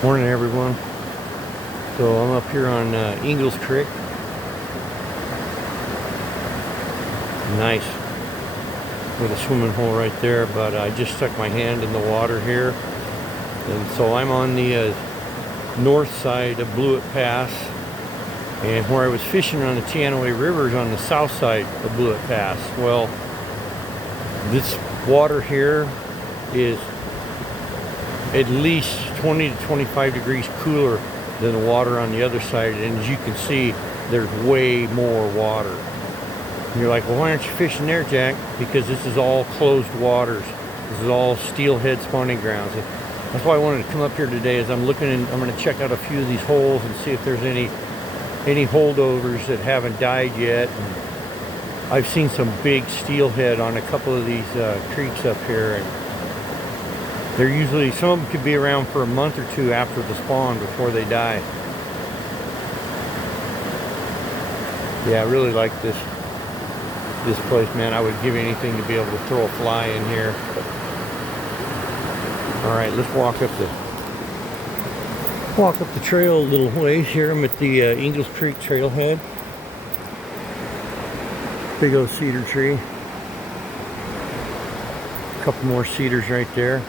Morning, everyone. So I'm up here on Ingalls Creek. Nice, with a swimming hole right there. But I just stuck my hand in the water here, and so I'm on the north side of Blewett Pass, and where I was fishing on the Teanaway River is on the south side of Blewett Pass. Well, this water here is at least 20 to 25 degrees cooler than the water on the other side, and as you can see, there's way more water. And you're like, well, why aren't you fishing there, Jack? Because this is all closed waters. This is all steelhead spawning grounds. And that's why I wanted to come up here today, as I'm looking, and I'm going to check out a few of these holes and see if there's any holdovers that haven't died yet. And I've seen some big steelhead on a couple of these creeks up here, and they're usually, some of them could be around for a month or two after the spawn before they die. Yeah, I really like this place, man. I would give anything to be able to throw a fly in here. All right, let's walk up the trail a little ways here. I'm at the Ingalls Creek trailhead. Big old cedar tree. A couple more cedars right there.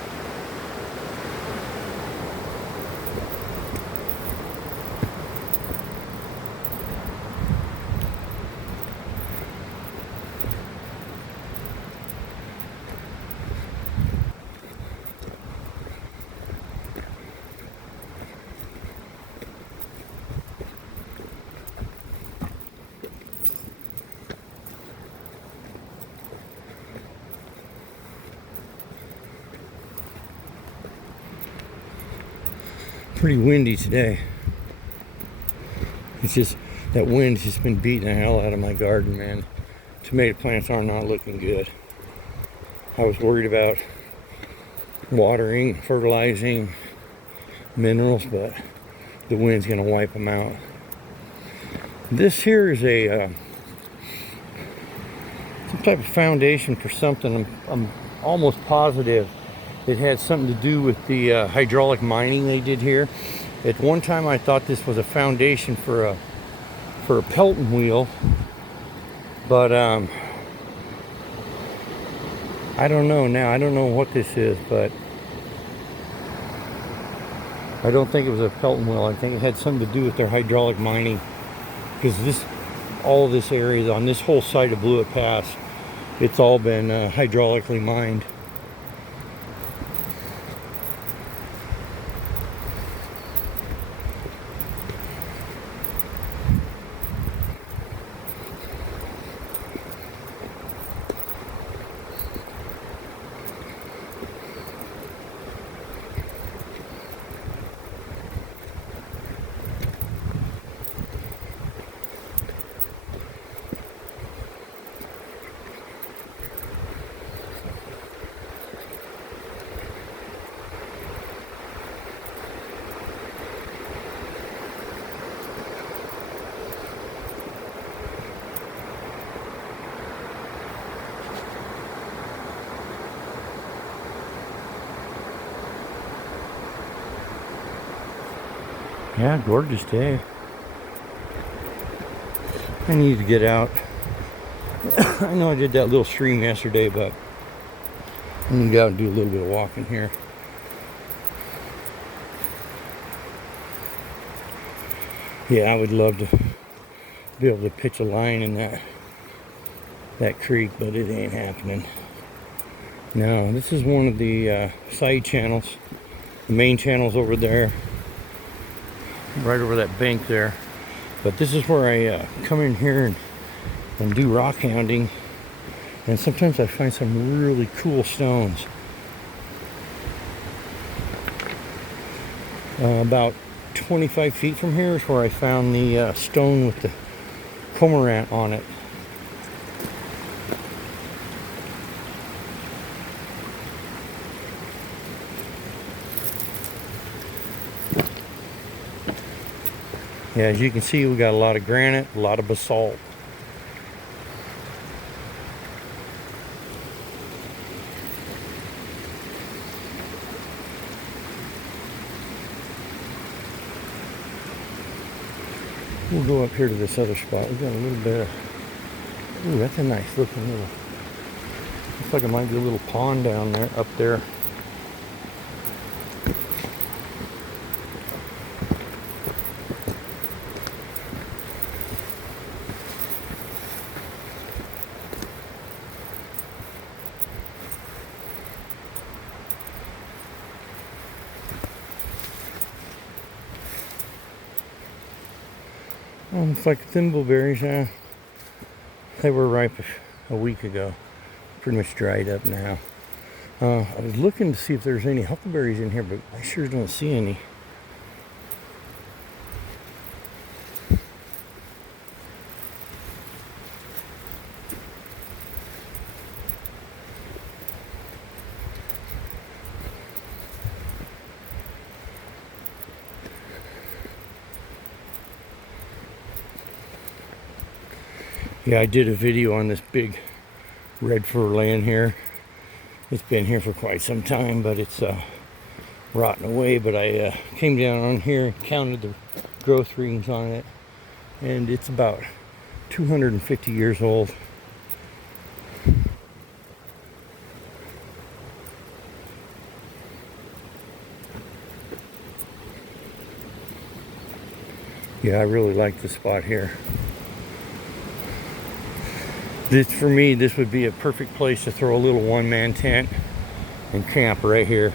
Pretty windy today. It's just that wind's just been beating the hell out of my garden, man. Tomato plants are not looking good. I was worried about watering, fertilizing, minerals, but the wind's gonna wipe them out. This here is a some type of foundation for something. I'm almost positive it had something to do with the hydraulic mining they did here. At one time I thought this was a foundation for a Pelton wheel, but I don't know now. I don't know what this is, but I don't think it was a Pelton wheel. I think it had something to do with their hydraulic mining, because all this area on this whole side of Blewett Pass, it's all been hydraulically mined. Yeah, gorgeous day. I need to get out. I know I did that little stream yesterday, but I'm gonna go out and do a little bit of walking here. Yeah, I would love to be able to pitch a line in that creek, but it ain't happening. No, this is one of the side channels. The main channel's over there, right over that bank there. But this is where I come in here and do rock hounding, and sometimes I find some really cool stones. About 25 feet from here is where I found the stone with the cormorant on it. Yeah, as you can see, we got a lot of granite, a lot of basalt. We'll go up here to this other spot. We've got a little bit of, ooh, that's a nice looking little, looks like it might be a little pond down there, up there. It's like thimbleberries, they were ripe a week ago. Pretty much dried up now. I was looking to see if there's any huckleberries in here, but I sure don't see any. Yeah, I did a video on this big red fir laying here. It's been here for quite some time, but it's rotting away. But I came down on here and counted the growth rings on it, and it's about 250 years old. Yeah, I really like this spot here. This, for me, this would be a perfect place to throw a little one-man tent and camp right here.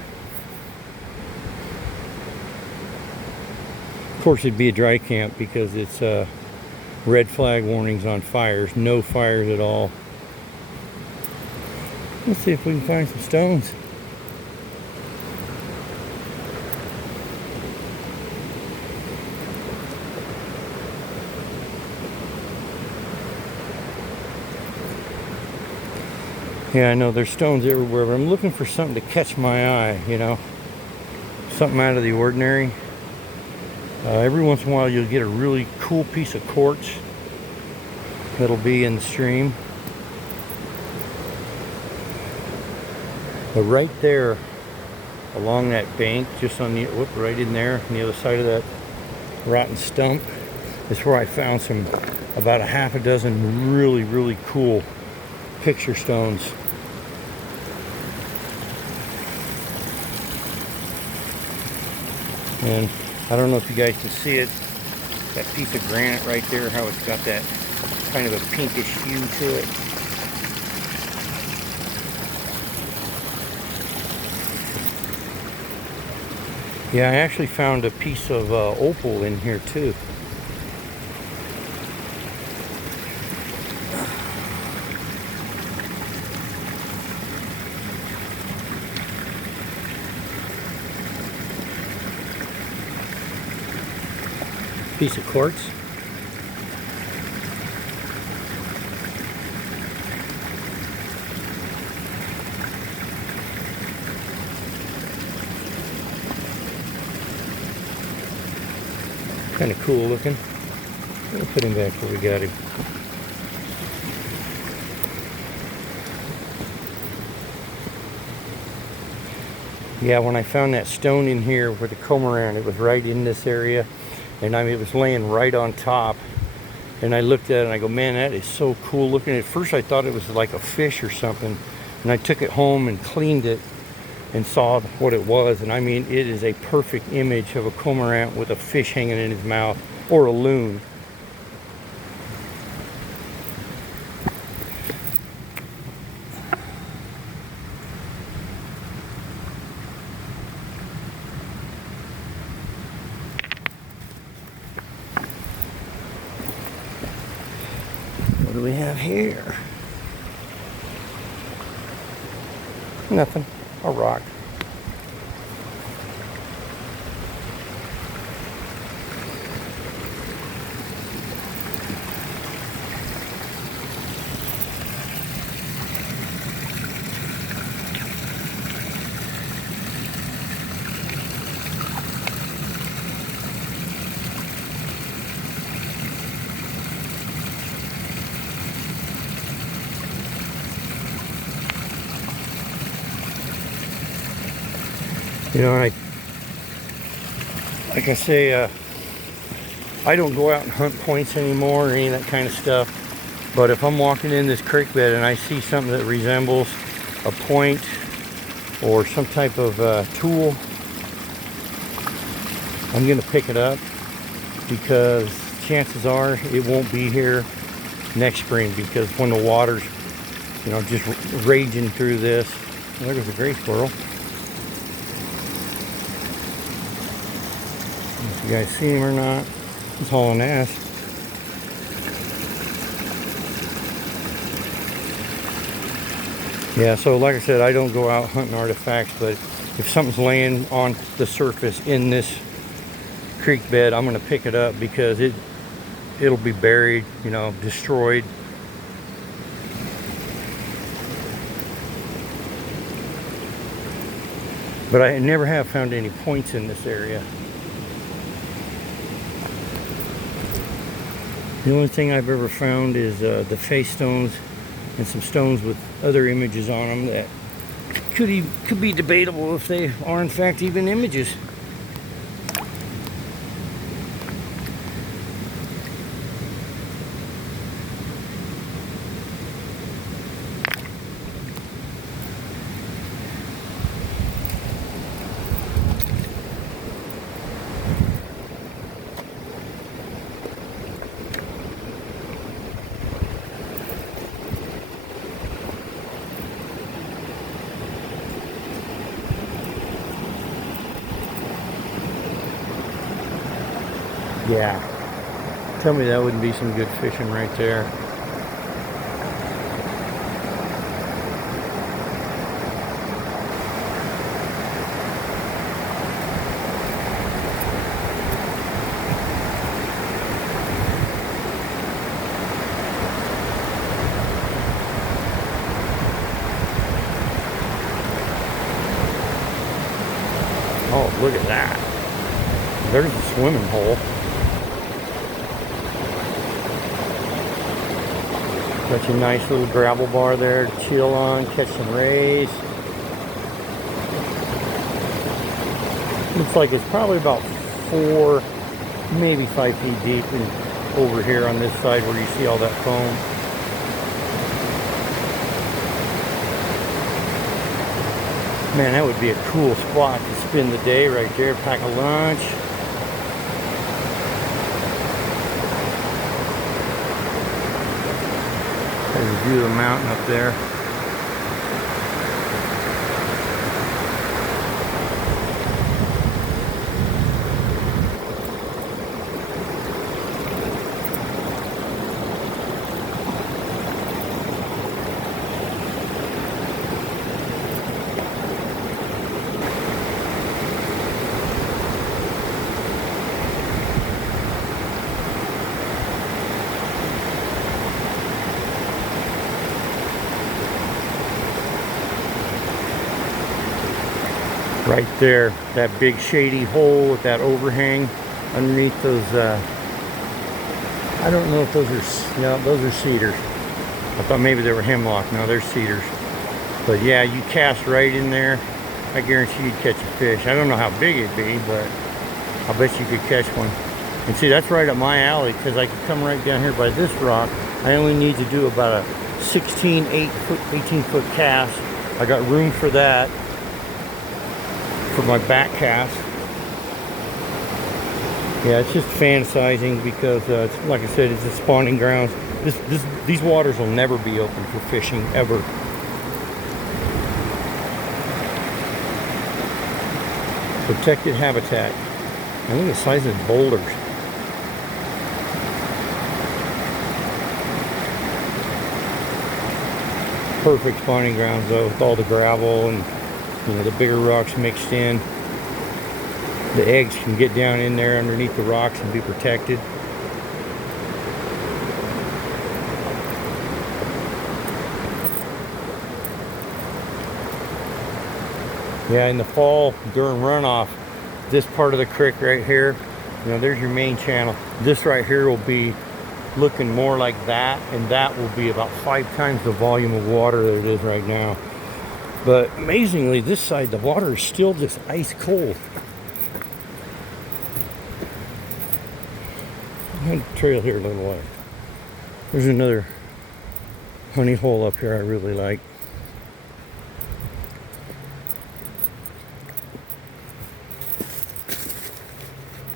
Of course, it'd be a dry camp because it's red flag warnings on fires. No fires at all. Let's see if we can find some stones. Yeah, I know there's stones everywhere, but I'm looking for something to catch my eye, you know, something out of the ordinary. Every once in a while you'll get a really cool piece of quartz that'll be in the stream. But right there along that bank, just on the, whoop, right in there on the other side of that rotten stump, is where I found about a half a dozen really cool picture stones. And I don't know if you guys can see it, that piece of granite right there, how it's got that kind of a pinkish hue to it. Yeah, I actually found a piece of opal in here too. Piece of quartz. Kind of cool looking. We'll put him back where we got him. Yeah, when I found that stone in here with the cormorant, it was right in this area. And I mean, it was laying right on top. And I looked at it and I go, man, that is so cool looking. At first I thought it was like a fish or something. And I took it home and cleaned it and saw what it was. And I mean, it is a perfect image of a cormorant with a fish hanging in his mouth, or a loon. What do we have here? Nothing. A rock. You know, like I say, I don't go out and hunt points anymore or any of that kind of stuff. But if I'm walking in this creek bed and I see something that resembles a point or some type of tool, I'm going to pick it up, because chances are it won't be here next spring, because when the water's, you know, just raging through this. Oh, there goes a gray squirrel. If you guys see him or not, he's hauling ass. Yeah, so like I said, I don't go out hunting artifacts, but if something's laying on the surface in this creek bed, I'm going to pick it up, because it'll be buried, you know, destroyed. But I never have found any points in this area. The only thing I've ever found is the face stones and some stones with other images on them that could be debatable if they are in fact even images. Yeah, tell me that wouldn't be some good fishing right there. Oh, look at that. There's a swimming hole. Got your nice little gravel bar there to chill on, catch some rays. Looks like it's probably about 4, maybe 5 feet deep over here on this side where you see all that foam. Man, that would be a cool spot to spend the day right there, pack a lunch. There's a view of the mountain up there. Right there, that big shady hole with that overhang underneath those, I don't know if those are, no, those are cedars. I thought maybe they were hemlock. No, they're cedars. But yeah, you cast right in there, I guarantee you'd catch a fish. I don't know how big it'd be, but I bet you could catch one. And see, that's right up my alley, because I could come right down here by this rock. I only need to do about a 16, 18 foot cast. I got room for that, for my back cast. Yeah, it's just fantasizing, because it's, like I said, it's a spawning grounds. These waters will never be open for fishing, ever. Protected habitat. And look at the size of the boulders. Perfect spawning grounds though, with all the gravel and, you know, the bigger rocks mixed in. The eggs can get down in there underneath the rocks and be protected. Yeah, in the fall during runoff, this part of the creek right here, you know, there's your main channel. This right here will be looking more like that, and that will be about 5 times the volume of water that it is right now. But amazingly, this side, the water is still just ice cold. on the trail here a little while. There's another honey hole up here I really like.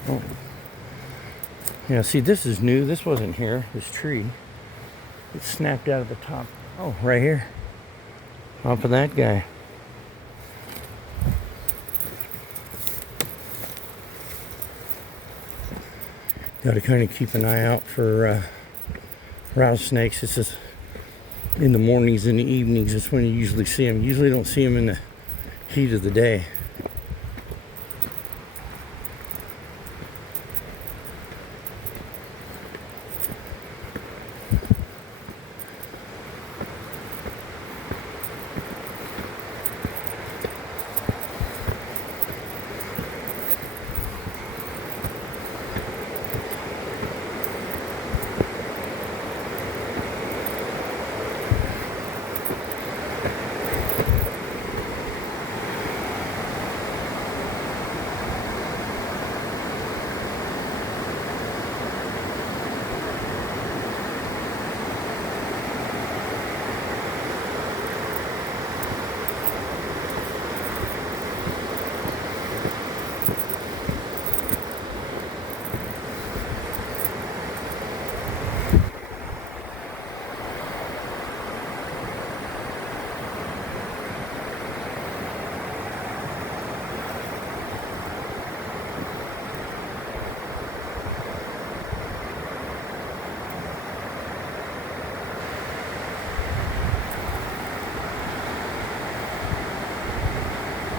Oh. Yeah, see, this is new. This wasn't here, this tree. It snapped out of the top. Oh, right here. Off of that guy. Got to kind of keep an eye out for rattlesnakes. This is in the mornings and the evenings. That's when you usually see them. Usually don't see them in the heat of the day.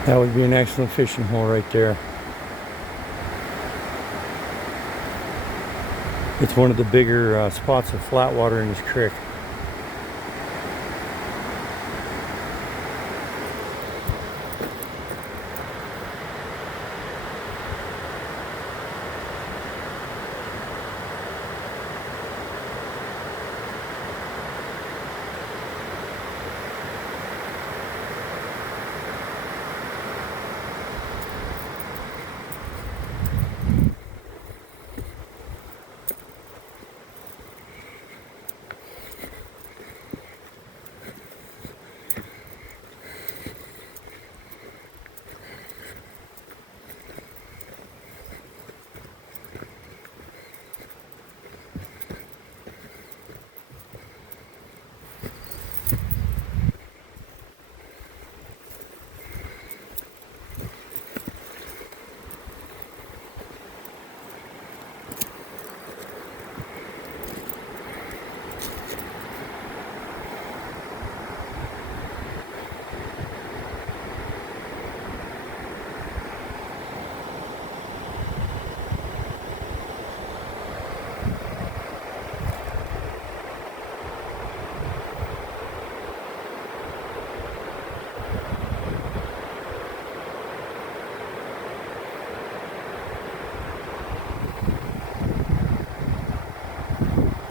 That would be an excellent fishing hole right there. It's one of the bigger spots of flat water in this creek.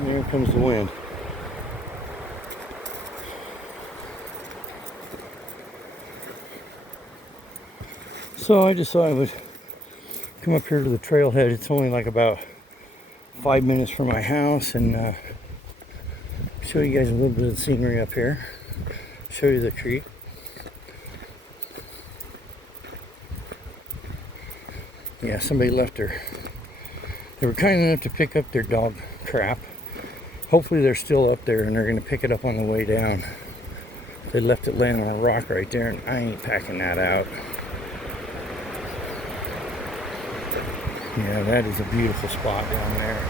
Here comes the wind. So I just thought I would come up here to the trailhead. It's only like about 5 minutes from my house, and show you guys a little bit of the scenery up here. Show you the creek. Yeah, somebody left their... They were kind enough to pick up their dog crap. Hopefully they're still up there and they're going to pick it up on the way down. They left it laying on a rock right there, and I ain't packing that out. Yeah, that is a beautiful spot down there.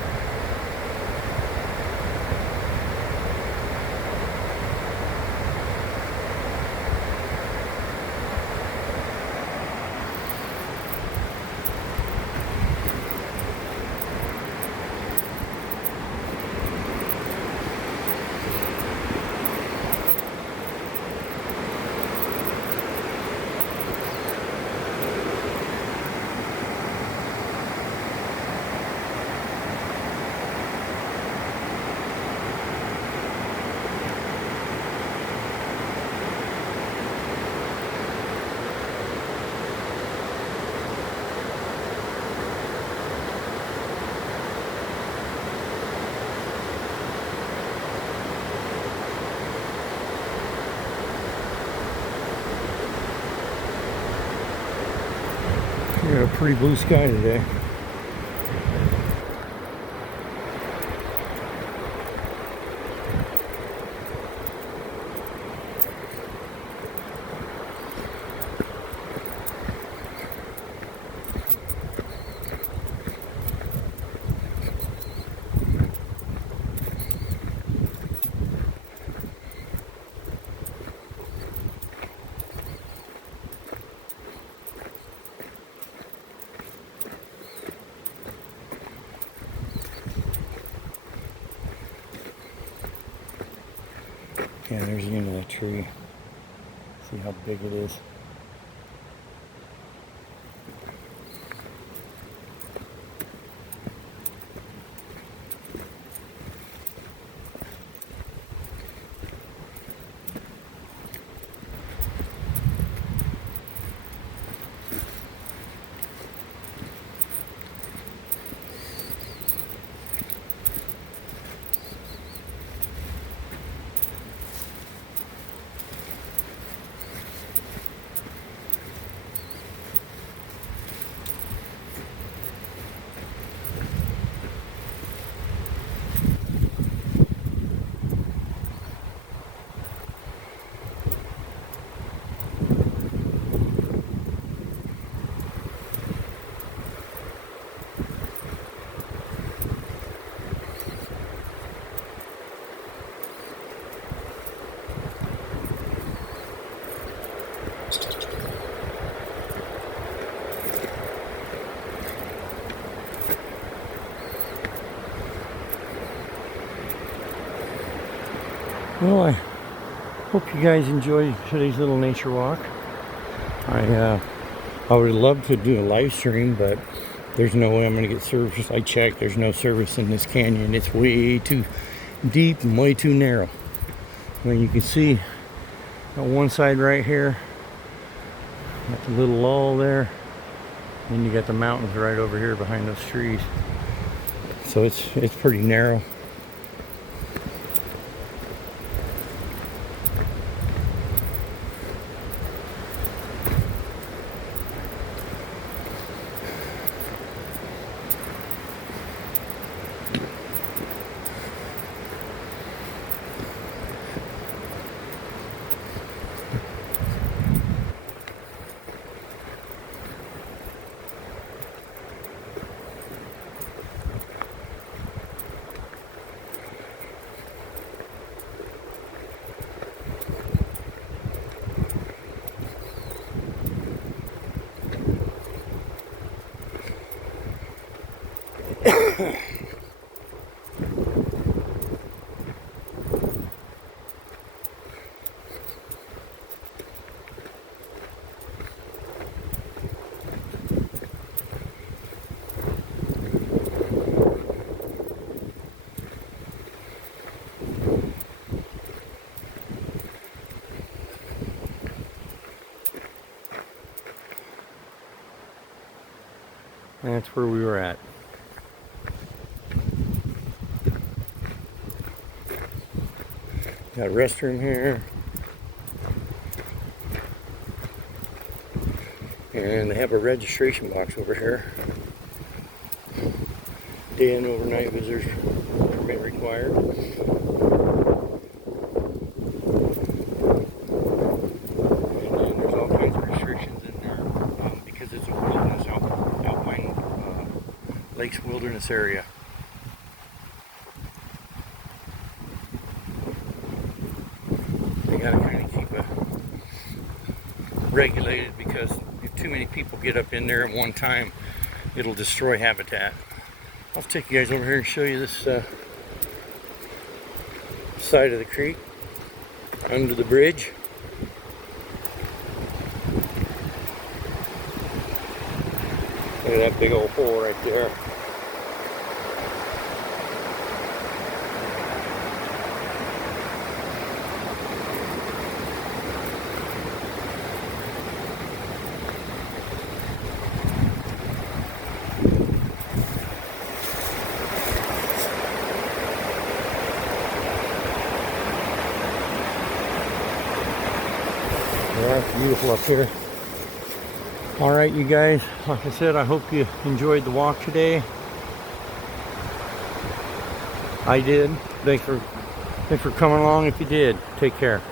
We got a pretty blue sky today. Yeah, there's the end of that tree. See how big it is. Well, I hope you guys enjoyed today's little nature walk. I would love to do a live stream, but there's no way I'm going to get service. I checked, there's no service in this canyon. It's way too deep and way too narrow. I mean, you can see on one side right here, got the little lull there, and you got the mountains right over here behind those trees. So it's pretty narrow. That's where we were at. Got a restroom here. And they have a registration box over here. Day and overnight visitors permit required. And there's all kinds of restrictions in there because it's a wilderness alpine lakes wilderness area. They gotta kind of keep it regulated because if too many people get up in there at one time, it'll destroy habitat. I'll take you guys over here and show you this side of the creek under the bridge. Look at that big old hole right there. Yeah, it's beautiful up here. All right, you guys, like I said, I hope you enjoyed the walk today. I did. Thanks for coming along if you did. Take care.